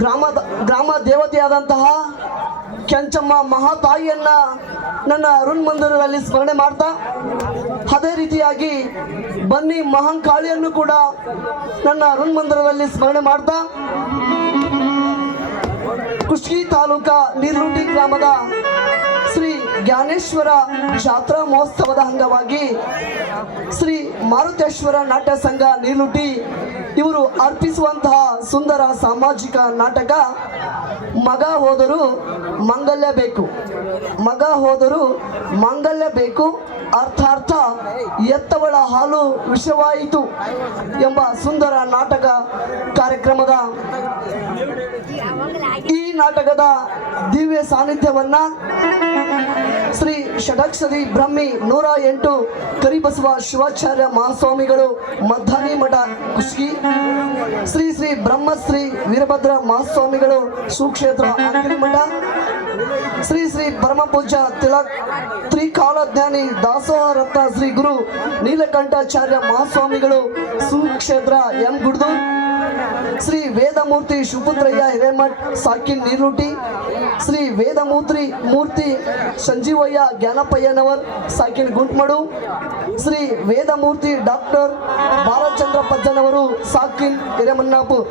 ಗ್ರಾಮ ದೇವತೆಯಾದಂತಹ ಕೆಂಚಮ್ಮ ಮಹಾತಾಯಿಯನ್ನ ನನ್ನ ಅರುಣ್ ಮಂದಿರದಲ್ಲಿ ಸ್ಮರಣೆ ಮಾಡ್ತಾ, ಅದೇ ರೀತಿಯಾಗಿ ಬನ್ನಿ ಮಹಾಂಕಾಳಿಯನ್ನು ಕೂಡ ನನ್ನ ಅರುಣ್ ಮಂದಿರದಲ್ಲಿ ಸ್ಮರಣೆ ಮಾಡ್ತಾ, ಕುಷ್ಟಗಿ ತಾಲೂಕಾ ನೀರ್ಲುಂಡಿ ಗ್ರಾಮದ ಶ್ರೀ ಜ್ಞಾನೇಶ್ವರ ಜಾತ್ರಾ ಮಹೋತ್ಸವದ ಅಂಗವಾಗಿ ಶ್ರೀ ಮಾರುತೇಶ್ವರ ನಾಟ್ಯ ಸಂಘ ನೀರ್ಲುಂಡಿ ಇವರು ಅರ್ಪಿಸುವಂತಹ ಸುಂದರ ಸಾಮಾಜಿಕ ನಾಟಕ ಮಗ ಹೋದರೂ ಮಂಗಲ್ಯ ಬೇಕು, ಮಗ ಹೋದರೂ ಮಂಗಲ್ಯ ಬೇಕು, ಅರ್ಥಾರ್ಥ ಎತ್ತವಳ ಹಾಲು ವಿಷವಾಯಿತು ಎಂಬ ಸುಂದರ ನಾಟಕ ಕಾರ್ಯಕ್ರಮದ ಈ ನಾಟಕದ ದಿವ್ಯ ಸಾನ್ನಿಧ್ಯವನ್ನ ಶ್ರೀ ಷಡಕ್ಷರಿ ಬ್ರಹ್ಮಿ 108 ಕರಿಬಸವ ಶಿವಾಚಾರ್ಯ ಮಹಾಸ್ವಾಮಿಗಳು ಮದ್ದಾನಿ ಮಠ ಕುಷ್ಟಗಿ, ಶ್ರೀ ಶ್ರೀ ಬ್ರಹ್ಮಶ್ರೀ ವೀರಭದ್ರ ಮಹಾಸ್ವಾಮಿಗಳು ಸುಕ್ಷೇತ್ರ ಅಂಗಡಿ ಮಠ, ಶ್ರೀ ಶ್ರೀ ಪರಮ ಪೂಜ್ಯ ತಿಲಕ್ ತ್ರಿಕಾಲಜ್ಞಾನಿ ದಾಸೋಹ ರತ್ನ ಶ್ರೀ ಗುರು ನೀಲಕಂಠಾಚಾರ್ಯ ಮಹಾಸ್ವಾಮಿಗಳು ಸುಕ್ಷೇತ್ರ ಎಂ ಗುಡ್ದು, ಶ್ರೀ ವೇದಮೂರ್ತಿ ಶಿವಪುತ್ರಯ್ಯ ಹಿರೇಮಠ್ ಸಾಕಿನ್ ನೀರ್ಲುಂಡಿ, ಶ್ರೀ ವೇದಮೂರ್ತಿ ಸಂಜೀವಯ್ಯ ಜ್ಞಾನಪ್ಪಯ್ಯನವರ್ ಸಾಕಿನ್ ಗುಂಟ್ಮಡು, ಶ್ರೀ ವೇದಮೂರ್ತಿ ಡಾಕ್ಟರ್ ಬಾಲಚಂದ್ರ ಪಜ್ಜನವರು ಸಾಕಿನ್ ಹಿರೇಮನ್ನಾಪುರ್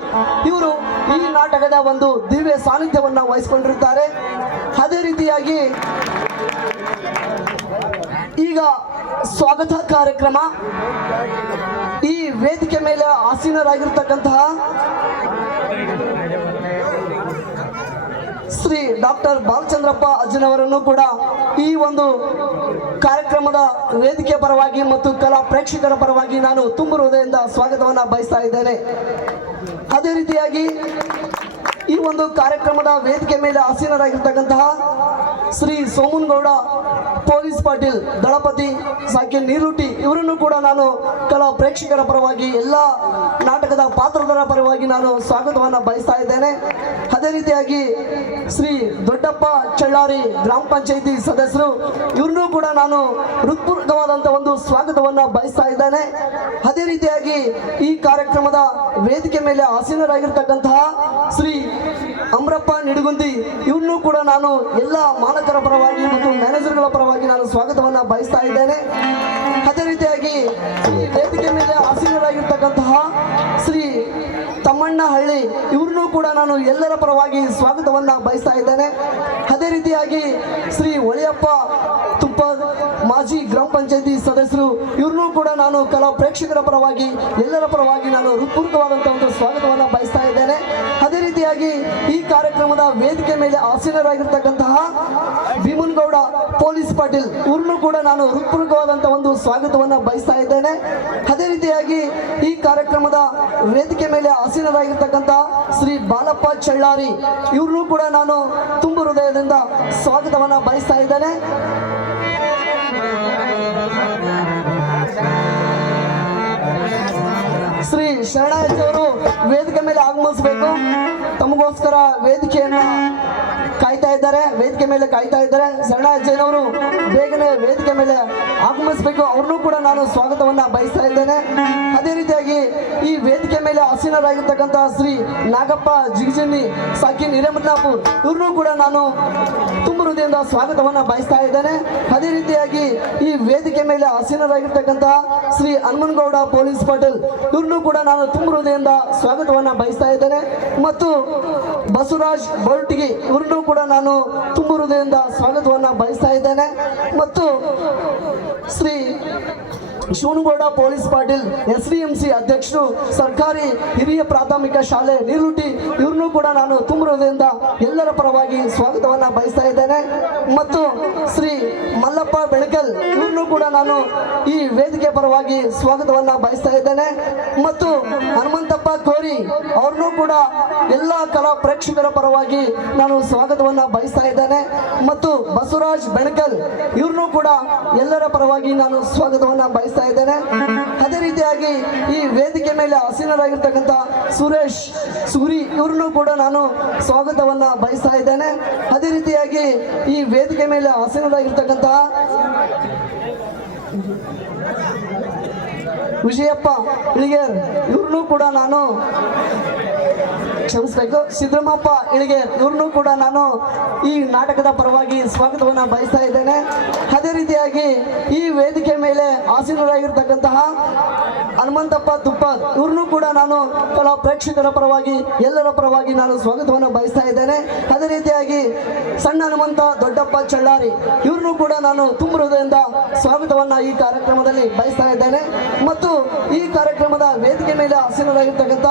ಇವರು ಈ ನಾಟಕದ ಒಂದು ದಿವ್ಯ ಸಾನ್ನಿಧ್ಯವನ್ನು ವಹಿಸಿಕೊಂಡಿರುತ್ತಾರೆ. ಅದೇ ರೀತಿಯಾಗಿ ಈಗ ಸ್ವಾಗತ ಕಾರ್ಯಕ್ರಮ, ಈ ವೇದಿಕೆ ಮೇಲೆ ಆಸೀನರಾಗಿರ್ತಕ್ಕಂತಹ ಶ್ರೀ ಡಾಕ್ಟರ್ ಬಾಲಚಂದ್ರಪ್ಪ ಅಜ್ಜನವರನ್ನು ಕೂಡ ಈ ಒಂದು ಕಾರ್ಯಕ್ರಮದ ವೇದಿಕೆ ಪರವಾಗಿ ಮತ್ತು ಕಲಾ ಪ್ರೇಕ್ಷಕರ ಪರವಾಗಿ ನಾನು ತುಂಬ ಹೃದಯದಿಂದ ಸ್ವಾಗತವನ್ನು ಬಯಸ್ತಾ ಇದ್ದೇನೆ. ಅದೇ ರೀತಿಯಾಗಿ ಈ ಒಂದು ಕಾರ್ಯಕ್ರಮದ ವೇದಿಕೆ ಮೇಲೆ ಆಸೀನರಾಗಿರ್ತಕ್ಕಂತಹ ಶ್ರೀ ಸೋಮನಗೌಡ ಪೊಲೀಸ್ ಪಾಟೀಲ್ ದಳಪತಿ ಸಾಕಿನ್ ನೀರುಟಿ ಇವರನ್ನು ಕೂಡ ನಾನು ಕಲಾ ಪ್ರೇಕ್ಷಕರ ಪರವಾಗಿ ಎಲ್ಲ ನಾಟಕದ ಪಾತ್ರದರ ಪರವಾಗಿ ನಾನು ಸ್ವಾಗತವನ್ನು ಬಯಸ್ತಾ ಇದ್ದೇನೆ. ಅದೇ ರೀತಿಯಾಗಿ ಶ್ರೀ ದೊಡ್ಡಪ್ಪ ಚಳ್ಳಾರಿ ಗ್ರಾಮ ಪಂಚಾಯಿತಿ ಸದಸ್ಯರು ಇವ್ರನ್ನೂ ಕೂಡ ನಾನು ಹೃತ್ಪೂರ್ವಕವಾದಂಥ ಒಂದು ಸ್ವಾಗತವನ್ನು ಬಯಸ್ತಾ ಇದ್ದೇನೆ. ಅದೇ ರೀತಿಯಾಗಿ ಈ ಕಾರ್ಯಕ್ರಮದ ವೇದಿಕೆ ಮೇಲೆ ಆಸೀನರಾಗಿರ್ತಕ್ಕಂತಹ ಶ್ರೀ ಅಮ್ರಪ್ಪ ನಿಡಗುಂದಿ ಇವ್ರನ್ನೂ ಕೂಡ ನಾನು ಎಲ್ಲ ಮಾಲಕರ ಪರವಾಗಿ ಮತ್ತು ಮ್ಯಾನೇಜರ್ಗಳ ಪರವಾಗಿ ನಾನು ಸ್ವಾಗತವನ್ನು ಬಯಸ್ತಾ ಇದ್ದೇನೆ. ಅದೇ ರೀತಿಯಾಗಿ ಈ ವೇದಿಕೆ ಮೇಲೆ ಆಸೀನರಾಗಿರ್ತಕ್ಕಂತಹ ಶ್ರೀ ತಮ್ಮಣ್ಣಹಳ್ಳಿ ಇವ್ರನ್ನೂ ಕೂಡ ನಾನು ಎಲ್ಲರ ಪರವಾಗಿ ಸ್ವಾಗತವನ್ನು ಬಯಸ್ತಾ ಇದ್ದೇನೆ. ಅದೇ ರೀತಿಯಾಗಿ ಶ್ರೀ ಒಳಿಯಪ್ಪ ತುಪ್ಪ ಮಾಜಿ ಗ್ರಾಮ ಪಂಚಾಯತಿ ಸದಸ್ಯರು ಇವ್ರನ್ನೂ ಕೂಡ ನಾನು ಕಲಾ ಪ್ರೇಕ್ಷಕರ ಪರವಾಗಿ ಎಲ್ಲರ ಪರವಾಗಿ ನಾನು ಹೃತ್ಪೂರ್ವಕವಾದಂಥ ಒಂದು ಸ್ವಾಗತವನ್ನು ಬಯಸ್ತಾ ಇದ್ದೇನೆ. ಅದೇ ರೀತಿಯಾಗಿ ಈ ಕಾರ್ಯಕ್ರಮದ ವೇದಿಕೆ ಮೇಲೆ ಆಸೀನರಾಗಿರ್ತಕ್ಕಂತಹ ಭೀಮನಗೌಡ ಪೊಲೀಸ್ ಪಾಟೀಲ್ ಇವ್ರನ್ನೂ ಕೂಡ ನಾನು ಹೃತ್ಪೂರ್ವಕವಾದಂಥ ಒಂದು ಸ್ವಾಗತವನ್ನು ಬಯಸ್ತಾ ಇದ್ದೇನೆ. ಅದೇ ರೀತಿಯಾಗಿ ಈ ಕಾರ್ಯಕ್ರಮದ ವೇದಿಕೆ ಮೇಲೆ ಆಸೀನರಾಗಿರ್ತಕ್ಕಂಥ ಶ್ರೀ ಬಾಲಪ್ಪ ಚಳ್ಳಾರಿ ಇವ್ರನ್ನೂ ಕೂಡ ನಾನು ತುಂಬ ಹೃದಯದಿಂದ ಸ್ವಾಗತವನ್ನು ಬಯಸ್ತಾ ಇದ್ದೇನೆ. ಶ್ರೀ ಶರಣಾಜಿಯವರು ವೇದಿಕೆ ಮೇಲೆ ಆಗಮಿಸಬೇಕು, ತಮಗೋಸ್ಕರ ವೇದಿಕೆಯನ್ನ ಕಾಯ್ತಾ ಇದ್ದಾರೆ, ವೇದಿಕೆ ಮೇಲೆ ಕಾಯ್ತಾ ಇದ್ದಾರೆ. ಶರಣಾಜಿಯವರು ಬೇಗನೆ ವೇದಿಕೆ ಮೇಲೆ ಆಗಮಿಸಬೇಕು, ಅವ್ರನ್ನೂ ಕೂಡ ನಾನು ಸ್ವಾಗತವನ್ನ ಬಯಸ್ತಾ ಇದ್ದೇನೆ. ಅದೇ ರೀತಿಯಾಗಿ ಈ ವೇದಿಕೆ ಮೇಲೆ ಆಸೀನರಾಗಿರ್ತಕ್ಕಂತಹ ಶ್ರೀ ನಾಗಪ್ಪ ಜಿಗಜಿನ್ನಿ ಸಾಕಿನ್ ಹಿರೇಮನ್ನಾಪುರ್ ಇವ್ರನ್ನೂ ಕೂಡ ನಾನು ತುಂಬ ಹೃದಯದಿಂದ ಸ್ವಾಗತವನ್ನ ಬಯಸ್ತಾ ಇದ್ದೇನೆ. ಅದೇ ರೀತಿಯಾಗಿ ಈ ವೇದಿಕೆ ಮೇಲೆ ಆಸೀನರಾಗಿರ್ತಕ್ಕಂತಹ ಶ್ರೀ ಹನುಮನಗೌಡ ಪೊಲೀಸ್ ಪಾಟೀಲ್ ಇವ್ರನ್ನೂ ಕೂಡ ನಾನು ತುಂಬ ಹೃದಯದಿಂದ ಸ್ವಾಗತವನ್ನ ಬಯಸ್ತಾ ಇದ್ದೇನೆ. ಮತ್ತು ಬಸವರಾಜ್ ಬೊರಟಗಿ ಇವ್ರನ್ನೂ ಕೂಡ ನಾನು ತುಂಬ ಹೃದಯದಿಂದ ಸ್ವಾಗತವನ್ನ ಬಯಸ್ತಾ ಇದ್ದೇನೆ. ಮತ್ತು ಶ್ರೀ ಶಿವನಗೌಡ ಪೊಲೀಸ್ ಪಾಟೀಲ್ SDMC ಅಧ್ಯಕ್ಷರು ಸರ್ಕಾರಿ ಹಿರಿಯ ಪ್ರಾಥಮಿಕ ಶಾಲೆ ನೀರುಟಿ ಇವ್ರನ್ನೂ ಕೂಡ ನಾನು ತುಂಬ ಹೃದಯದಿಂದ ಎಲ್ಲರ ಪರವಾಗಿ ಸ್ವಾಗತವನ್ನ ಬಯಸ್ತಾ ಇದ್ದೇನೆ. ಮತ್ತು ಶ್ರೀ ಮಲ್ಲಪ್ಪ ಬೆಳಕಲ್ ಇವ್ರನ್ನೂ ಕೂಡ ನಾನು ಈ ವೇದಿಕೆ ಪರವಾಗಿ ಸ್ವಾಗತವನ್ನ ಬಯಸ್ತಾ ಇದ್ದೇನೆ. ಮತ್ತು ಹನುಮಂತಪ್ಪ ಕೋರಿ ಅವ್ರನ್ನೂ ಕೂಡ ಎಲ್ಲ ಕಲಾ ಪ್ರೇಕ್ಷಕರ ಪರವಾಗಿ ನಾನು ಸ್ವಾಗತವನ್ನ ಬಯಸ್ತಾ ಇದ್ದೇನೆ. ಮತ್ತು ಬಸವರಾಜ್ ಬೆಣಕಲ್ ಇವ್ರನ್ನೂ ಕೂಡ ಎಲ್ಲರ ಪರವಾಗಿ ನಾನು ಸ್ವಾಗತವನ್ನ ಬಯಸ್ತಾ ಇದ್ದೇನೆ. ಅದೇ ರೀತಿಯಾಗಿ ಈ ವೇದಿಕೆ ಮೇಲೆ ಆಸೀನರಾಗಿರ್ತಕ್ಕಂಥ ಸುರೇಶ್ ಸುಗ್ರಿ ಇವ್ರನ್ನೂ ಕೂಡ ನಾನು ಸ್ವಾಗತವನ್ನ ಬಯಸ್ತಾ ಇದ್ದೇನೆ. ಅದೇ ರೀತಿಯಾಗಿ ಈ ವೇದಿಕೆ ಮೇಲೆ ಆಸೀನರಾಗಿರ್ತಕ್ಕಂತಹ ವಿಜಯಪ್ಪ ಇಳಿಗೇರ್ ಇವ್ರನ್ನೂ ಕೂಡ ನಾನು ಕ್ಷಮಿಸಬೇಕು. ಸಿದ್ದರಾಮಪ್ಪ ಇಳಿಗೆ ಇವ್ರನ್ನೂ ಕೂಡ ನಾನು ಈ ನಾಟಕದ ಪರವಾಗಿ ಸ್ವಾಗತವನ್ನು ಬಯಸ್ತಾ ಇದ್ದೇನೆ. ಅದೇ ರೀತಿಯಾಗಿ ಈ ವೇದಿಕೆ ಮೇಲೆ ಆಸೀನರಾಗಿರ್ತಕ್ಕಂತಹ ಹನುಮಂತಪ್ಪ ತುಪ್ಪದ್ ಇವ್ರನ್ನೂ ಕೂಡ ನಾನು ಕಲಾ ಪ್ರೇಕ್ಷಕರ ಪರವಾಗಿ ಎಲ್ಲರ ಪರವಾಗಿ ನಾನು ಸ್ವಾಗತವನ್ನು ಬಯಸ್ತಾ ಇದ್ದೇನೆ. ಅದೇ ರೀತಿಯಾಗಿ ಸಣ್ಣ ಹನುಮಂತ ದೊಡ್ಡಪ್ಪ ಚಳ್ಳಾರಿ ಇವ್ರನ್ನೂ ಕೂಡ ನಾನು ತುಂಬ ಹೃದಯದಿಂದ ಸ್ವಾಗತವನ್ನು ಈ ಕಾರ್ಯಕ್ರಮದಲ್ಲಿ ಬಯಸ್ತಾ ಇದ್ದೇನೆ. ಮತ್ತು ಈ ಕಾರ್ಯಕ್ರಮದ ವೇದಿಕೆ ಮೇಲೆ ಆಸೀನರಾಗಿರ್ತಕ್ಕಂಥ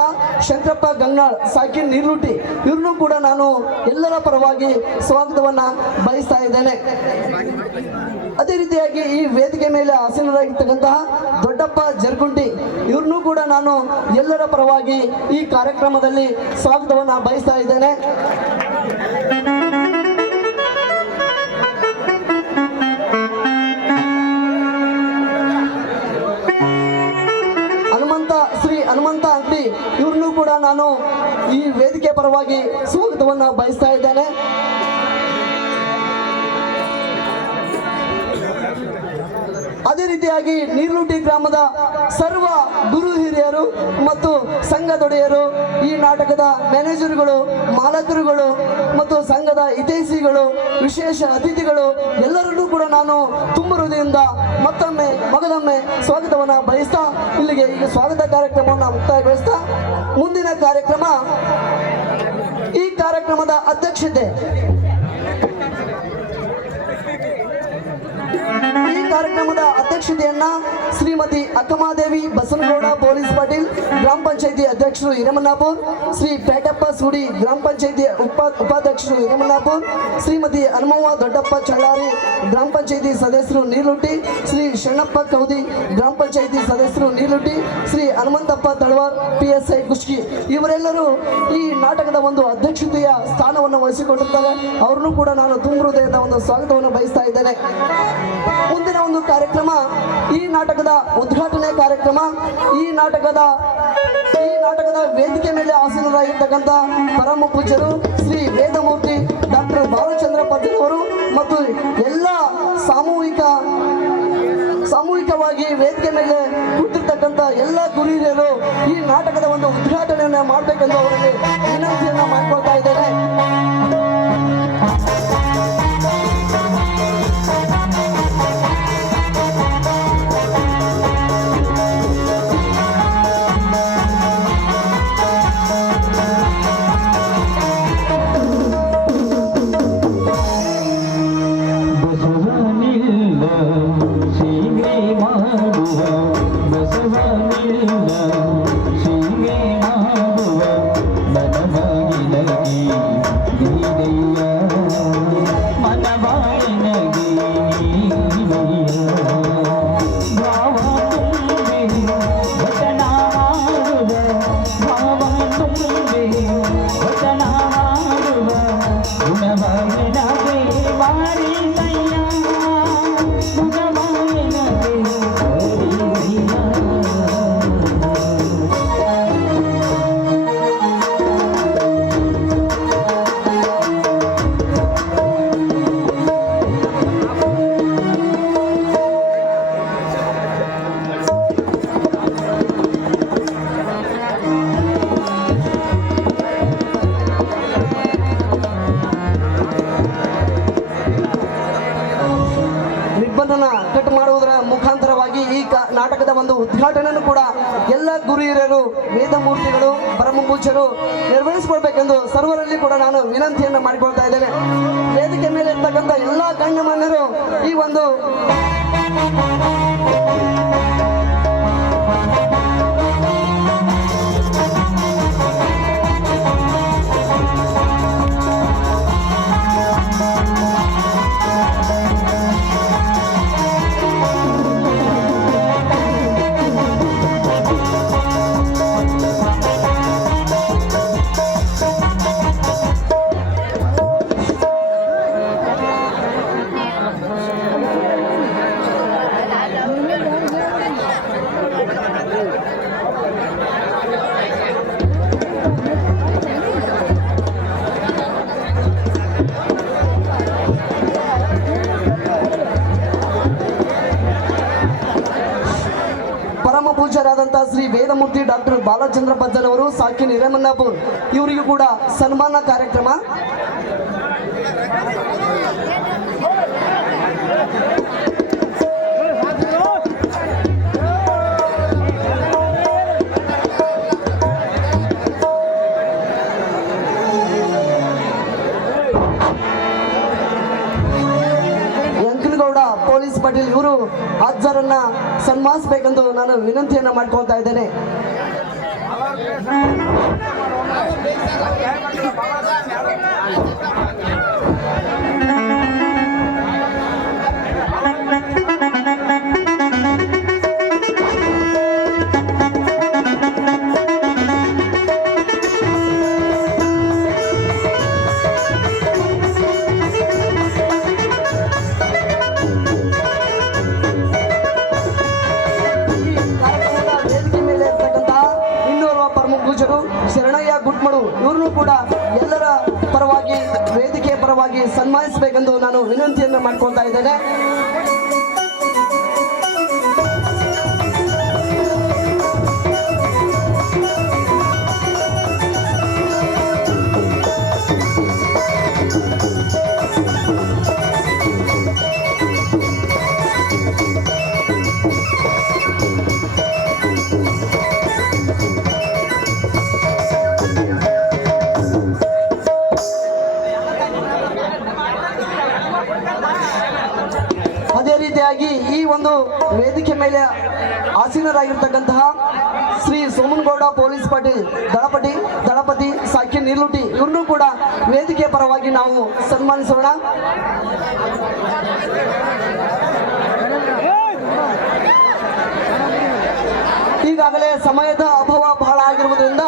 ಶಂಕರಪ್ಪ ಗಂಗಾಳ್ ಸಾಕಿನ್ ನೀರ್ಲುಟಿ ಇವ್ರನ್ನೂ ಕೂಡ ನಾನು ಎಲ್ಲರ ಪರವಾಗಿ ಸ್ವಾಗತವನ್ನು ಬಯಸ್ತಾ ಇದ್ದೇನೆ. ಅದೇ ರೀತಿಯಾಗಿ ಈ ವೇದಿಕೆ ಮೇಲೆ ಆಸೀನರಾಗಿರ್ತಕ್ಕಂತಹ ದೊಡ್ಡಪ್ಪ ಜರ್ಗುಂಟಿ ಇವ್ರನ್ನೂ ಕೂಡ ನಾನು ಎಲ್ಲರ ಪರವಾಗಿ ಈ ಕಾರ್ಯಕ್ರಮದಲ್ಲಿ ಸ್ವಾಗತವನ್ನು ಬಯಸ್ತಾ ಇದ್ದೇನೆ. ಹನುಮಂತ ಅಂಗಡಿ ಇವ್ರನ್ನೂ ಕೂಡ ನಾನು ಈ ವೇದಿಕೆ ಪರವಾಗಿ ಸ್ವಾಗತವನ್ನು ಬಯಸ್ತಾ ಇದ್ದೇನೆ. ಅದೇ ರೀತಿಯಾಗಿ ನೀರ್ಲುಟಿ ಗ್ರಾಮದ ಸರ್ವ ಗುರು ಹಿರಿಯರು ಮತ್ತು ಸಂಘದೊಡೆಯರು, ಈ ನಾಟಕದ ಮ್ಯಾನೇಜರ್ಗಳು, ಮಾಲಕರುಗಳು ಮತ್ತು ಸಂಘದ ಹಿತೈಷಿಗಳು, ವಿಶೇಷ ಅತಿಥಿಗಳು ಎಲ್ಲರನ್ನೂ ಕೂಡ ನಾನು ತುಂಬ ಹೃದಯದಿಂದ ಮತ್ತೊಮ್ಮೆ ಮಗದೊಮ್ಮೆ ಸ್ವಾಗತವನ್ನು ಬಯಸ್ತಾ ಇಲ್ಲಿಗೆ ಈಗ ಸ್ವಾಗತ ಕಾರ್ಯಕ್ರಮವನ್ನು ಮುಕ್ತಾಯಗೊಳಿಸ್ತಾ ಮುಂದಿನ ಕಾರ್ಯಕ್ರಮ, ಈ ಕಾರ್ಯಕ್ರಮದ ಅಧ್ಯಕ್ಷತೆ ಅಧ್ಯಕ್ಷತೆಯನ್ನ ಶ್ರೀಮತಿ ಅಕ್ಕಮಾದೇವಿ ಬಸನಗೌಡ ಪೊಲೀಸ್ ಪಾಟೀಲ್, ಗ್ರಾಮ ಪಂಚಾಯತಿ ಅಧ್ಯಕ್ಷರು ಹಿರೇಮನ್ನಾಪುರ್, ಶ್ರೀ ಪೇಟಪ್ಪ ಸೂಡಿ ಗ್ರಾಮ ಪಂಚಾಯತಿ ಉಪಾಧ್ಯಕ್ಷರು ಹಿರೇಮನ್ನಾಪುರ್, ಶ್ರೀಮತಿ ಹನುಮವ್ವ ದೊಡ್ಡಪ್ಪ ಚಳ್ಳಾರಿ ಗ್ರಾಮ ಪಂಚಾಯತಿ ಸದಸ್ಯರು ನೀರ್ಲುಟ್ಟಿ, ಶ್ರೀ ಶಣ್ಣಪ್ಪ ಕೌದಿ ಗ್ರಾಮ ಪಂಚಾಯತಿ ಸದಸ್ಯರು ನೀರ್ಲುಟ್ಟಿ, ಶ್ರೀ ಹನುಮಂತಪ್ಪ ತಳವಾರ್ PSI ಕುಷ್ಕಿ ಇವರೆಲ್ಲರೂ ಈ ನಾಟಕದ ಒಂದು ಅಧ್ಯಕ್ಷತೆಯ ಸ್ಥಾನವನ್ನು ವಹಿಸಿಕೊಂಡಿರ್ತಾರೆ. ಅವ್ರನ್ನೂ ಕೂಡ ನಾನು ತುಂಬ ಹೃದಯದ ಒಂದು ಸ್ವಾಗತವನ್ನು ಬಯಸ್ತಾ ಇದ್ದೇನೆ. ಮುಂದಿನ ಒಂದು ಕಾರ್ಯಕ್ರಮ, ಈ ನಾಟಕದ ಉದ್ಘಾಟನೆ ಕಾರ್ಯಕ್ರಮ. ಈ ನಾಟಕದ ವೇದಿಕೆ ಮೇಲೆ ಆಸೀನರಾಗಿರ್ತಕ್ಕಂಥ ಪರಮ ಪೂಜ್ಯರು ಶ್ರೀ ವೇದಮೂರ್ತಿ ಡಾಕ್ಟರ್ ಬಾಲಚಂದ್ರ ಪದ್ಮನವರು ಮತ್ತು ಎಲ್ಲ ಸಾಮೂಹಿಕವಾಗಿ ವೇದಿಕೆ ಮೇಲೆ ಕೂತಿರ್ತಕ್ಕಂಥ ಎಲ್ಲ ಗುರಿಹಿರಿಯರು ಈ ನಾಟಕದ ಒಂದು ಉದ್ಘಾಟನೆಯನ್ನು ಮಾಡಬೇಕೆಂದು ಅವರಲ್ಲಿ ವಿನಂತಿಯನ್ನು ಮಾಡಿಕೊಳ್ತಾ ಇದ್ದೇನೆ. ಕಟ್ ಮಾಡುವುದರ ಮುಖಾಂತರವಾಗಿ ಈ ನಾಟಕದ ಒಂದು ಉದ್ಘಾಟನೆಯನ್ನು ಕೂಡ ಎಲ್ಲ ಗುರು ಹಿರಿಯರು, ವೇದಮೂರ್ತಿಗಳು, ಪರಮಪೂಜ್ಯರು ನಿರ್ವಹಿಸಿಕೊಳ್ಬೇಕೆಂದು ಸರ್ವರಲ್ಲಿ ಕೂಡ ನಾನು ವಿನಂತಿಯನ್ನು ಮಾಡಿಕೊಳ್ತಾ ಇದ್ದೇನೆ. ವೇದಿಕೆ ಮೇಲೆ ಇರ್ತಕ್ಕಂಥ ಎಲ್ಲ ಗಣ್ಯಮಾನ್ಯರು ಈ ಒಂದು ಆದಂತಹ ಶ್ರೀ ವೇದಮೂರ್ತಿ ಡಾಕ್ಟರ್ ಬಾಲಚಂದ್ರ ಬಜ್ಜನವರು ಸಾಕಿನ್ ಹಿರೇಮನ್ನಾಪುರ್ ಇವರಿಗೂ ಕೂಡ ಸನ್ಮಾನ ಕಾರ್ಯಕ್ರಮ. ಪೊಲೀಸ್ ಪಾಟೀಲ್ ಇವರು ಹಾಜರನ್ನ ಸನ್ಮಾನಿಸಬೇಕೆಂದು ನಾನು ವಿನಂತಿಯನ್ನ ಮಾಡ್ಕೊಳ್ತಾ ಇದ್ದೇನೆ. ಶರಣಯ್ಯ ಗುಟ್ಮಡು ಇವ್ರನ್ನು ಕೂಡ ಎಲ್ಲರ ಪರವಾಗಿ ವೇದಿಕೆಯ ಪರವಾಗಿ ಸನ್ಮಾನಿಸಬೇಕೆಂದು ನಾನು ವಿನಂತಿಯನ್ನು ಮಾಡ್ಕೊಳ್ತಾ ಇದ್ದೇನೆ. ಅದೇ ರೀತಿಯಾಗಿ ಈ ಒಂದು ವೇದಿಕೆ ಮೇಲೆ ಆಸೀನರಾಗಿರ್ತಕ್ಕಂತಹ ಶ್ರೀ ಸೋಮನಗೌಡ ಪೊಲೀಸ್ ಪಾಟೀಲ್ ದಳಪತಿ ಸಾಕಿನ್ ನಿರ್ಲುಟಿ ಇವ್ರನ್ನೂ ಕೂಡ ವೇದಿಕೆಯ ಪರವಾಗಿ ನಾವು ಸನ್ಮಾನಿಸೋಣ. ಈಗಾಗಲೇ ಸಮಯದ ಅಭಾವ ಬಹಳ ಆಗಿರುವುದರಿಂದ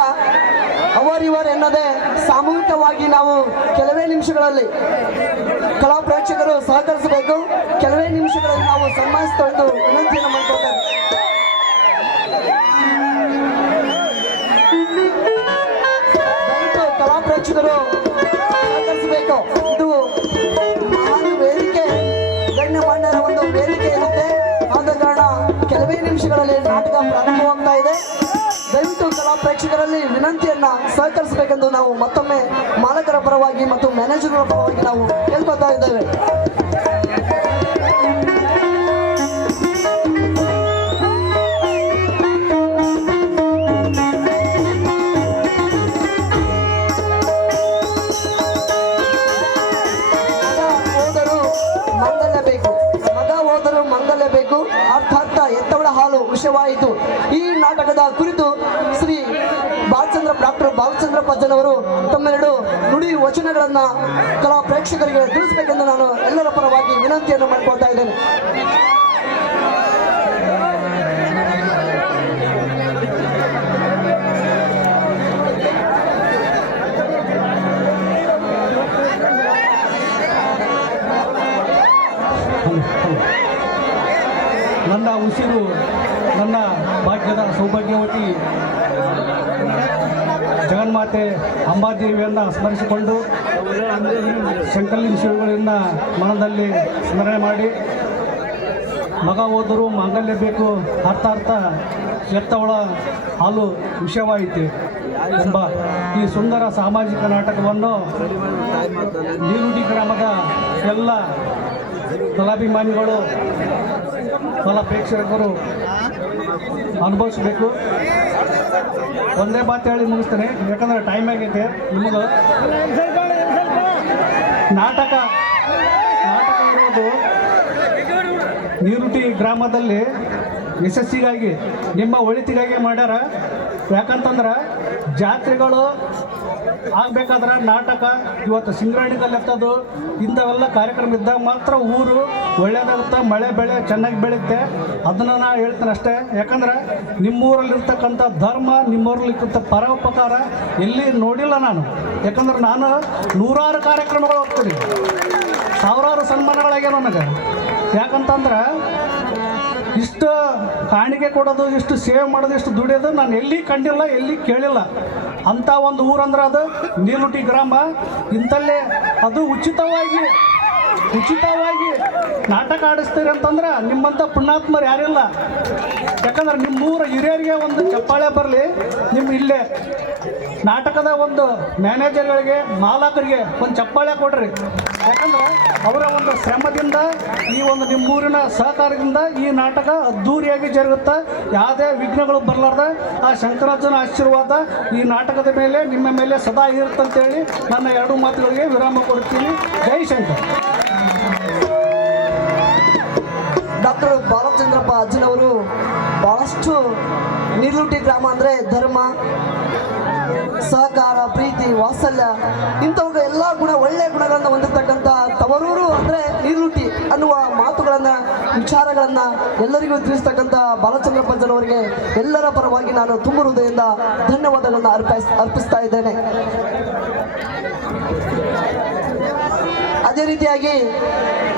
ಅವರಿವರ್ ಎನ್ನದೇ ಸಾಮೂಹಿಕವಾಗಿ ನಾವು ಕೆಲವೇ ನಿಮಿಷಗಳಲ್ಲಿ ಕಲಾ ಪ್ರೇಕ್ಷಕರು ಸಹಕರಿಸಬೇಕು. ಕೆಲವೇ ನಿಮಿಷಗಳಲ್ಲಿ ನಾವು ಸನ್ಮಾನಿಸ್ತಾ ಇದ್ದು ವಿನಂತಿಯನ್ನು ಮಾಡಿಕೊಳ್ತೇವೆ. ಕಲಾ ಪ್ರೇಕ್ಷಕರು ಸಹಕರಿಸಬೇಕು. ಇದು ಮಹಾನ್ ವೇದಿಕೆ, ಗಣ್ಯಮಾನ್ಯರ ಒಂದು ವೇದಿಕೆ ಇರುತ್ತೆ. ಆದ ಕಾರಣ ಕೆಲವೇ ನಿಮಿಷಗಳಲ್ಲಿ ನಾಟಕ ಪ್ರಾರಂಭವಾಗ್ತಾ ಇದೆ. ದಯವಿಟ್ಟು ಕಲಾ ಪ್ರೇಕ್ಷಕರಲ್ಲಿ ವಿನಂತಿಯನ್ನ ಸಹಕರಿಸಬೇಕೆಂದು ನಾವು ಮತ್ತೊಮ್ಮೆ ಮಾಲಕರ ಪರವಾಗಿ ಮತ್ತು ಮ್ಯಾನೇಜರ್ಗಳ ಪರವಾಗಿ ನಾವು ಕೇಳ್ಕೊತಾ ಇದ್ದೇವೆ. ಮಗ ಹೋದರೂ ಮಂಗಲ್ಯ ಬೇಕು, ಅರ್ಥಾರ್ಥ ಎತ್ತವಳ ಹಾಲು ವಿಷವಾಯಿತು. ಈ ನಾಟಕದ ಕುರಿತು ಶ್ರೀ ಡಾಕ್ಟರ್ ಬಾಲಚಂದ್ರ ಬಜ್ಜನವರು ತಮ್ಮೆರಡು ನುಡಿ ವಚನಗಳನ್ನ ಕಲಾ ಪ್ರೇಕ್ಷಕರಿಗೆ ತಿಳಿಸಬೇಕೆಂದು ನಾನು ಎಲ್ಲರ ಪರವಾಗಿ ವಿನಂತಿಯನ್ನು ಮಾಡಿಕೊಳ್ತಾ ಇದ್ದೇನೆ. ನನ್ನ ಉಸಿರು ನನ್ನ ಭಾಗ್ಯದ ಸೌಭಾಗ್ಯವತಿ ಜಗನ್ಮಾತೆ ಅಂಬಾದೇವಿಯನ್ನು ಸ್ಮರಿಸಿಕೊಂಡು ಸಂಕಲಿತ ಶಿವಗಳಿಂದ ಮನದಲ್ಲಿ ಸ್ಮರಣೆ ಮಾಡಿ ಮಗ ಹೋದರೂ ಮಾಂಗಲ್ಯ ಬೇಕು, ಅರ್ಥಾರ್ಥ ಎತ್ತವಳ ಹಾಲು ವಿಷಯವಾಯಿತು ಎಂಬ ಈ ಸುಂದರ ಸಾಮಾಜಿಕ ನಾಟಕವನ್ನು ನೀರುಡಿ ಗ್ರಾಮದ ಎಲ್ಲ ಕಲಾಭಿಮಾನಿಗಳು ಕಲಾ ಪ್ರೇಕ್ಷಕರು ಅನುಭವಿಸಬೇಕು. ಒಂದೇ ಮಾತು ಹೇಳಿ ಮುಗಿಸ್ತೇನೆ, ಯಾಕಂದರೆ ಟೈಮ್ ಆಗೈತೆ. ನಿಮಗೆ ನಾಟಕ ಇರೋದು ನೀರುಟಿ ಗ್ರಾಮದಲ್ಲಿ ಯಶಸ್ಸಿಗಾಗಿ, ನಿಮ್ಮ ಒಳಿತಿಗಾಗಿ ಮಾಡ್ಯಾರ. ಯಾಕಂತಂದ್ರೆ ಜಾತ್ರೆಗಳು ಆಗಬೇಕಾದ್ರೆ ನಾಟಕ, ಇವತ್ತು ಸಿಂಗರಣಿದಲ್ಲಿ ಎತ್ತದು, ಇಂಥವೆಲ್ಲ ಕಾರ್ಯಕ್ರಮ ಇದ್ದಾಗ ಮಾತ್ರ ಊರು ಒಳ್ಳೆಯದಾಗುತ್ತೆ, ಮಳೆ ಬೆಳೆ ಚೆನ್ನಾಗಿ ಬೆಳೆಯುತ್ತೆ. ಅದನ್ನು ನಾನು ಹೇಳ್ತೇನೆ ಅಷ್ಟೇ. ಯಾಕಂದ್ರೆ ನಿಮ್ಮೂರಲ್ಲಿರ್ತಕ್ಕಂಥ ಧರ್ಮ, ನಿಮ್ಮೂರಲ್ಲಿರ್ತಕ್ಕಂಥ ಪರೋಪಕಾರ ಎಲ್ಲಿ ನೋಡಿಲ್ಲ ನಾನು. ಯಾಕಂದ್ರೆ ನಾನು ನೂರಾರು ಕಾರ್ಯಕ್ರಮಗಳು ಹೋಗ್ತೀನಿ, ಸಾವಿರಾರು ಸನ್ಮಾನಗಳಾಗ್ಯ ನನಗೆ. ಯಾಕಂತಂದ್ರೆ ಇಷ್ಟು ಕಾಣಿಕೆ ಕೊಡೋದು, ಇಷ್ಟು ಸೇವೆ ಮಾಡೋದು, ಇಷ್ಟು ದುಡಿಯೋದು ನಾನು ಎಲ್ಲಿ ಕಂಡಿಲ್ಲ, ಎಲ್ಲಿ ಕೇಳಿಲ್ಲ. ಅಂಥ ಒಂದು ಊರಂದ್ರೆ ಅದು ನೀರುಟಿ ಗ್ರಾಮ. ಇಂಥಲ್ಲೇ ಅದು ಉಚಿತವಾಗಿ ಉಚಿತವಾಗಿ ನಾಟಕ ಆಡಿಸ್ತೀರಿ ಅಂತಂದ್ರೆ ನಿಮ್ಮಂಥ ಪುಣ್ಯಾತ್ಮರು ಯಾರಿಲ್ಲ. ಯಾಕಂದ್ರೆ ನಿಮ್ಮೂರ ಹಿರಿಯರಿಗೆ ಒಂದು ಚಪ್ಪಾಳೆ ಬರಲಿ. ನಿಮ್ಮ ಇಲ್ಲೇ ನಾಟಕದ ಒಂದು ಮ್ಯಾನೇಜರ್ಗಳಿಗೆ ಮಾಲಕರಿಗೆ ಒಂದು ಚಪ್ಪಾಳೆ ಕೊಡ್ರಿ. ಯಾಕಂದ್ರೆ ಅವರ ಒಂದು ಶ್ರಮದಿಂದ ಈ ಒಂದು ನಿಮ್ಮೂರಿನ ಸಹಕಾರದಿಂದ ಈ ನಾಟಕ ಅದ್ಧೂರಿಯಾಗಿ ಜರುಗುತ್ತೆ. ಯಾವುದೇ ವಿಘ್ನಗಳು ಬರಲಾರ್ದ ಆ ಶಂಕರಾಜನ ಆಶೀರ್ವಾದ ಈ ನಾಟಕದ ಮೇಲೆ ನಿಮ್ಮ ಮೇಲೆ ಸದಾ ಇರುತ್ತಂತೇಳಿ ನನ್ನ ಎರಡು ಮಾತುಗಳಿಗೆ ವಿರಾಮ ಕೊಡ್ತೀನಿ. ಜೈ ಶಂಕರ್. ಡಾಕ್ಟರ್ ಬಾಲಚಂದ್ರಪ್ಪ ಅಜ್ಜನವರು ಬಹಳಷ್ಟು ನಿರ್ಲುಟಿ ಗ್ರಾಮ ಅಂದರೆ ಧರ್ಮ, ಸಹಕಾರ, ಪ್ರೀತಿ, ವಾತ್ಸಲ್ಯ ಇಂಥವು ಎಲ್ಲ ಒಳ್ಳೆಯ ಗುಣಗಳನ್ನು ಹೊಂದಿರತಕ್ಕಂಥ ತವರೂರು ಅಂದರೆ ನಿರ್ಲುಟಿ ಅನ್ನುವ ಮಾತುಗಳನ್ನು, ವಿಚಾರಗಳನ್ನು ಎಲ್ಲರಿಗೂ ತಿಳಿಸ್ತಕ್ಕಂಥ ಬಾಲಚಂದ್ರಪ್ಪ ಅಜ್ಜನವರಿಗೆ ಎಲ್ಲರ ಪರವಾಗಿ ನಾನು ತುಂಬ ಹೃದಯದಿಂದ ಧನ್ಯವಾದಗಳನ್ನು ಅರ್ಪಿಸ್ತಾ ಇದ್ದೇನೆ. ಅದೇ ರೀತಿಯಾಗಿ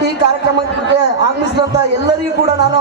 ಈ ಕಾರ್ಯಕ್ರಮಕ್ಕೆ ಆಗಮಿಸಿದಂಥ ಎಲ್ಲರಿಗೂ ಕೂಡ ನಾನು